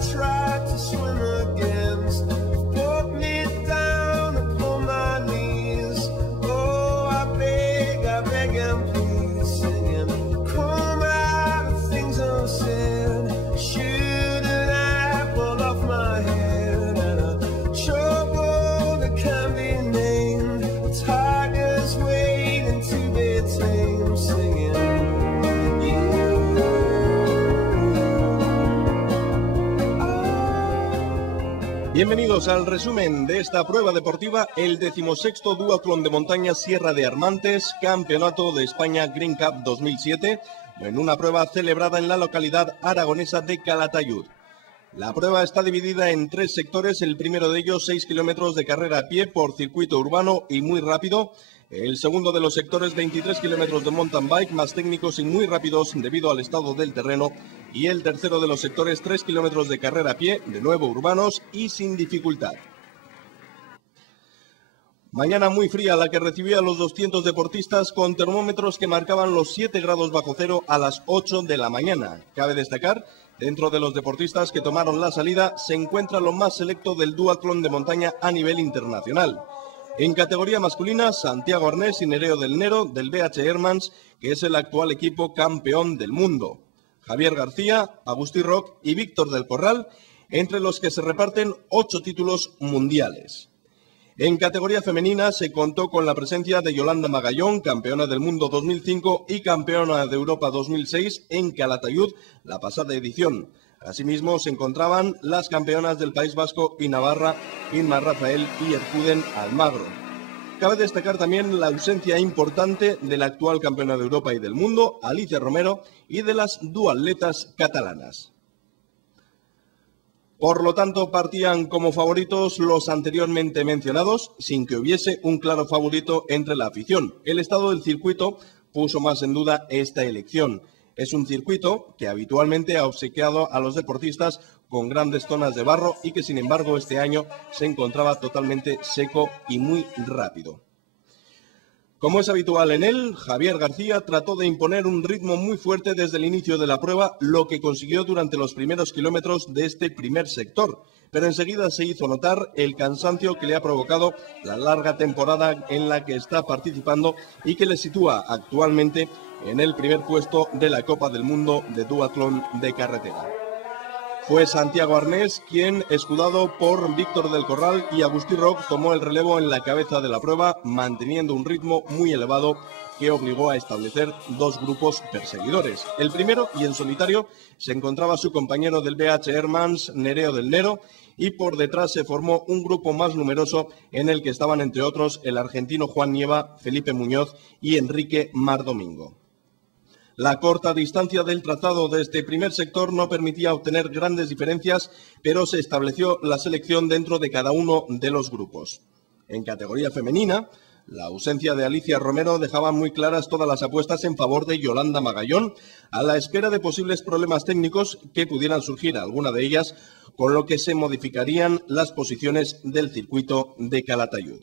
tried to swim against brought me down upon my knees. Oh, I beg and please, singing, come out of things unsaid. Shoot an apple off my head and a trouble that can't be named. A tiger's waiting to be tamed, singing. Bienvenidos al resumen de esta prueba deportiva, el 16º Duatlón de Montaña Sierra de Armantes, Campeonato de España Green Cup 2007, en una prueba celebrada en la localidad aragonesa de Calatayud. La prueba está dividida en 3 sectores, el primero de ellos 6 kilómetros de carrera a pie por circuito urbano y muy rápido. El segundo de los sectores 23 kilómetros de mountain bike más técnicos y muy rápidos debido al estado del terreno. Y el tercero de los sectores 3 kilómetros de carrera a pie, de nuevo urbanos y sin dificultad. Mañana muy fría la que recibía a los 200 deportistas con termómetros que marcaban los 7 grados bajo cero a las 8 de la mañana. Cabe destacar, dentro de los deportistas que tomaron la salida se encuentra lo más selecto del duatlón de montaña a nivel internacional. En categoría masculina, Santiago Arnés y Nereo del Nero del BH Hermans, que es el actual equipo campeón del mundo. Javier García, Agustí Roch y Víctor del Corral, entre los que se reparten 8 títulos mundiales. En categoría femenina se contó con la presencia de Yolanda Magallón, campeona del mundo 2005 y campeona de Europa 2006 en Calatayud, la pasada edición. Asimismo se encontraban las campeonas del País Vasco y Navarra, Inma Rafael y Ercuden Almagro. Cabe destacar también la ausencia importante de la actual campeona de Europa y del mundo, Alicia Romero, y de las duatletas catalanas. Por lo tanto, partían como favoritos los anteriormente mencionados, sin que hubiese un claro favorito entre la afición. El estado del circuito puso más en duda esta elección. Es un circuito que habitualmente ha obsequiado a los deportistas con grandes zonas de barro y que, sin embargo, este año se encontraba totalmente seco y muy rápido. Como es habitual en él, Javier García trató de imponer un ritmo muy fuerte desde el inicio de la prueba, lo que consiguió durante los primeros kilómetros de este primer sector. Pero enseguida se hizo notar el cansancio que le ha provocado la larga temporada en la que está participando y que le sitúa actualmente en el primer puesto de la Copa del Mundo de Duatlón de Carretera. Fue Santiago Arnés quien, escudado por Víctor del Corral y Agustí Roch, tomó el relevo en la cabeza de la prueba, manteniendo un ritmo muy elevado que obligó a establecer 2 grupos perseguidores. El primero, y en solitario, se encontraba su compañero del BH Hermans, Nereo del Nero, y por detrás se formó un grupo más numeroso en el que estaban, entre otros, el argentino Juan Nieva, Felipe Muñoz y Enrique Mar Domingo. La corta distancia del trazado de este primer sector no permitía obtener grandes diferencias, pero se estableció la selección dentro de cada uno de los grupos. En categoría femenina, la ausencia de Alicia Romero dejaba muy claras todas las apuestas en favor de Yolanda Magallón, a la espera de posibles problemas técnicos que pudieran surgir, alguna de ellas, con lo que se modificarían las posiciones del circuito de Calatayud.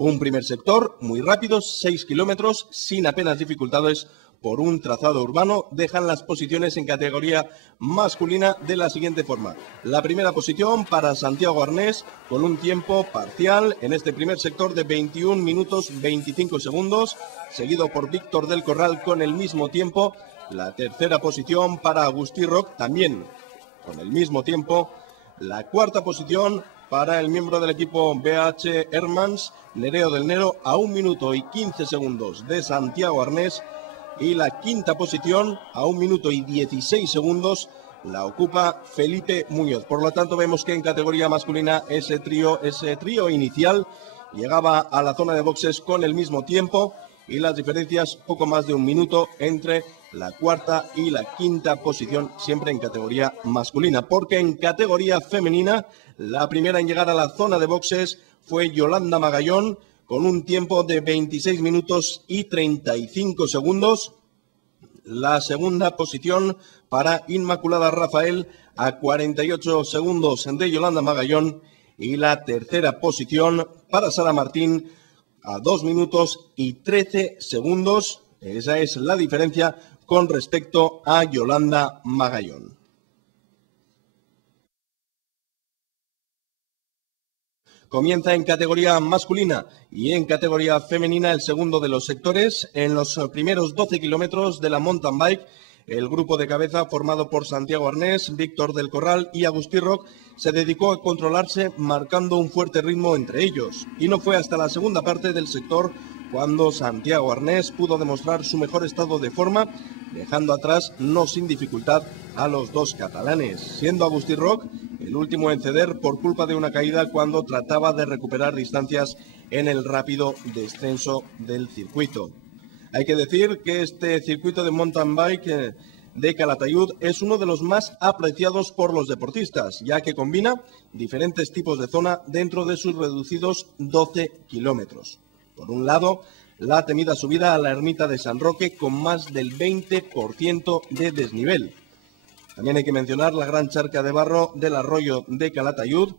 Un primer sector muy rápido, 6 kilómetros, sin apenas dificultades por un trazado urbano, dejan las posiciones en categoría masculina de la siguiente forma. La primera posición para Santiago Arnés con un tiempo parcial en este primer sector de 21 minutos 25 segundos, seguido por Víctor del Corral con el mismo tiempo. La tercera posición para Agustí Roch también con el mismo tiempo. La cuarta posición para el miembro del equipo BH Hermans, Nereo del Nero, a 1 minuto y 15 segundos de Santiago Arnés. Y la quinta posición, a 1 minuto y 16 segundos, la ocupa Felipe Muñoz. Por lo tanto, vemos que en categoría masculina ese trío inicial llegaba a la zona de boxes con el mismo tiempo y las diferencias poco más de 1 minuto entre la cuarta y la quinta posición, siempre en categoría masculina, porque en categoría femenina la primera en llegar a la zona de boxes fue Yolanda Magallón con un tiempo de 26 minutos y 35 segundos. La segunda posición para Inmaculada Rafael a 48 segundos de Yolanda Magallón y la tercera posición para Sara Martín a 2 minutos y 13 segundos. Esa es la diferencia con respecto a Yolanda Magallón. Comienza en categoría masculina y en categoría femenina el segundo de los sectores. En los primeros 12 kilómetros de la mountain bike, el grupo de cabeza formado por Santiago Arnés, Víctor del Corral y Agustí Roc se dedicó a controlarse marcando un fuerte ritmo entre ellos. Y no fue hasta la segunda parte del sector cuando Santiago Arnés pudo demostrar su mejor estado de forma, dejando atrás no sin dificultad a los dos catalanes, siendo Agustí Roc el último en ceder por culpa de una caída cuando trataba de recuperar distancias en el rápido descenso del circuito. Hay que decir que este circuito de mountain bike de Calatayud es uno de los más apreciados por los deportistas, ya que combina diferentes tipos de zona dentro de sus reducidos 12 kilómetros. Por un lado, la temida subida a la ermita de San Roque con más del 20% de desnivel. También hay que mencionar la gran charca de barro del arroyo de Calatayud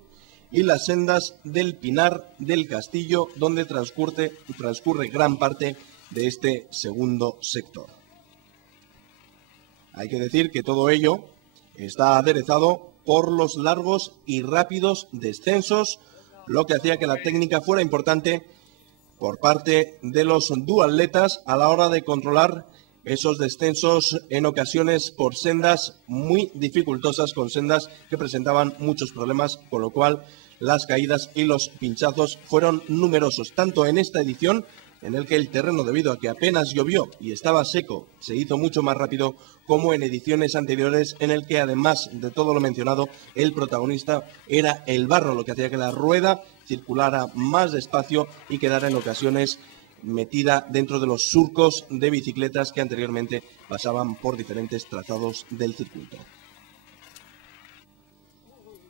y las sendas del Pinar del Castillo, donde transcurre gran parte de este segundo sector. Hay que decir que todo ello está aderezado por los largos y rápidos descensos, lo que hacía que la técnica fuera importante por parte de los duatletas a la hora de controlar esos descensos en ocasiones por sendas muy dificultosas, con sendas que presentaban muchos problemas, con lo cual las caídas y los pinchazos fueron numerosos, tanto en esta edición, en el que el terreno, debido a que apenas llovió y estaba seco, se hizo mucho más rápido, como en ediciones anteriores, en el que además de todo lo mencionado, el protagonista era el barro, lo que hacía que la rueda circulara más despacio y quedara en ocasiones metida dentro de los surcos de bicicletas que anteriormente pasaban por diferentes trazados del circuito.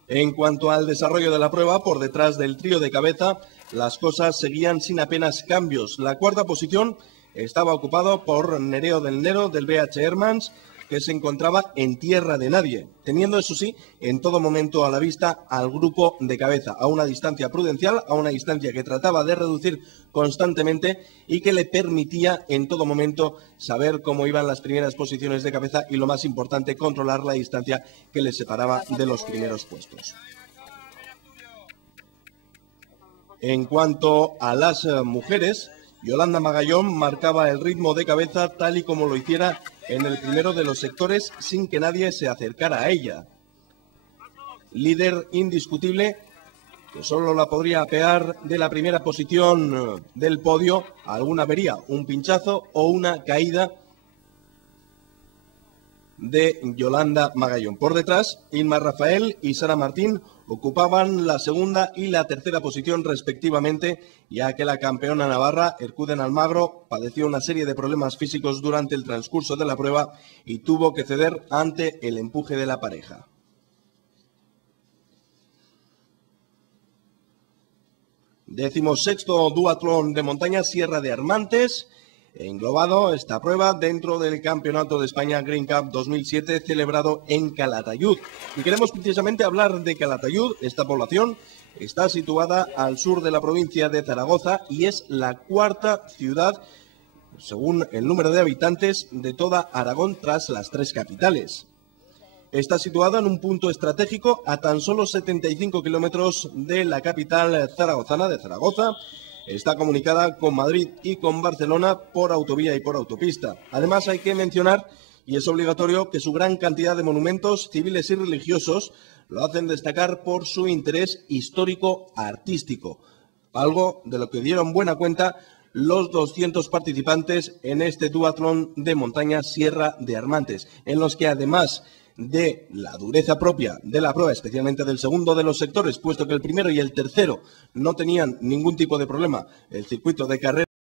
En cuanto al desarrollo de la prueba, por detrás del trío de cabeza, las cosas seguían sin apenas cambios. La cuarta posición estaba ocupada por Nereo del Nero del BH Hermans, que se encontraba en tierra de nadie, teniendo, eso sí, en todo momento a la vista al grupo de cabeza, a una distancia prudencial, a una distancia que trataba de reducir constantemente y que le permitía en todo momento saber cómo iban las primeras posiciones de cabeza y, lo más importante, controlar la distancia que les separaba de los primeros puestos. En cuanto a las mujeres, Yolanda Magallón marcaba el ritmo de cabeza tal y como lo hiciera en el primero de los sectores sin que nadie se acercara a ella. Líder indiscutible, que solo la podría apear de la primera posición del podio a alguna avería, un pinchazo o una caída de Yolanda Magallón. Por detrás, Inma Rafael y Sara Martín ocupaban la segunda y la tercera posición respectivamente, ya que la campeona navarra, Ercuden Almagro, padeció una serie de problemas físicos durante el transcurso de la prueba y tuvo que ceder ante el empuje de la pareja. Decimosexto duatlón de montaña, Sierra de Armantes, englobado esta prueba dentro del Campeonato de España Green Cup 2007 celebrado en Calatayud. Y queremos precisamente hablar de Calatayud. Esta población está situada al sur de la provincia de Zaragoza y es la cuarta ciudad, según el número de habitantes, de toda Aragón tras las tres capitales. Está situada en un punto estratégico a tan solo 75 kilómetros de la capital zaragozana de Zaragoza. Está comunicada con Madrid y con Barcelona por autovía y por autopista. Además, hay que mencionar, y es obligatorio, que su gran cantidad de monumentos civiles y religiosos lo hacen destacar por su interés histórico-artístico, algo de lo que dieron buena cuenta los 200 participantes en este duatlón de montaña Sierra de Armantes, en los que además de la dureza propia de la prueba, especialmente del segundo de los sectores, puesto que el primero y el tercero no tenían ningún tipo de problema, el circuito de carrera